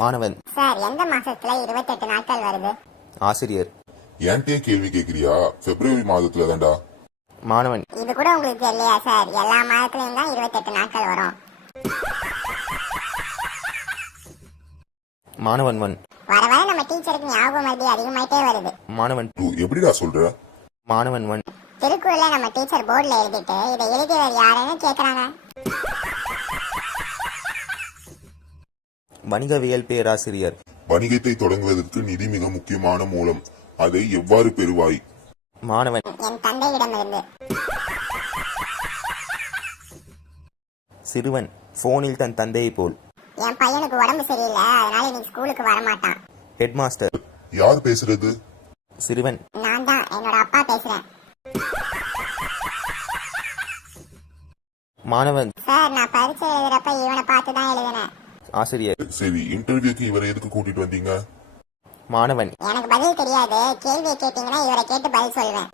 மாணவன். சார், எந்த மாசத்துல 28 நாட்கள் வருது? ஆசிரியர். என்கிட்டயே கேள்வி கேக்குறியா? பிப்ரவரி மாதத்துல தான்டா. மாணவன். இது கூட உங்களுக்கு தெரியலையா சார்? எல்லா மாதத்துலயும் தான் 28 நாட்கள் வரும். மாணவன் 1. வர வர நம்ம டீச்சருக்கு ஞாபகம் மறுபடி அதிகமாயிட்டே வருது. மாணவன் 2. எப்படிடா சொல்ற? மாணவன் 1. திருக்குறளை நம்ம டீச்சர் போர்டுல எழுதிட்டு இதை எழுதியவர் யாருன்னு கேக்குறாங்க. வணிகவியல் பேராசிரியர். வணிகத்தை தொடங்குவதற்கு நிதி மிக முக்கியமான மூலம். அதை எவ்வாறு பெறுவாய்? மாணவன். என் தந்தையிடமிருந்து. சிறுவன் போனில் தன் தந்தையை போல். என் பையனுக்கு உடம்பு சரியில்லை, அதனால இன்னைக்கு ஸ்கூலுக்கு வர மாட்டான். ஹெட்மாஸ்டர். யார் பேசுறது? சிறுவன். நான் தான், என்னோட அப்பா பேசுறேன். மாணவன். சார், நான் பரீட்சை எழுதுறப்ப இவனை பார்த்து தான் எழுதினேன். ஆசிரியர். சரி, இன்டர்வியூக்கு இவரை எதுக்கு கூட்டிட்டு வந்தீங்க? மாணவன். எனக்கு பதில் தெரியாது, கேள்வியை கேட்டீங்கன்னா இவரை கேட்டு பதில் சொல்வேன்.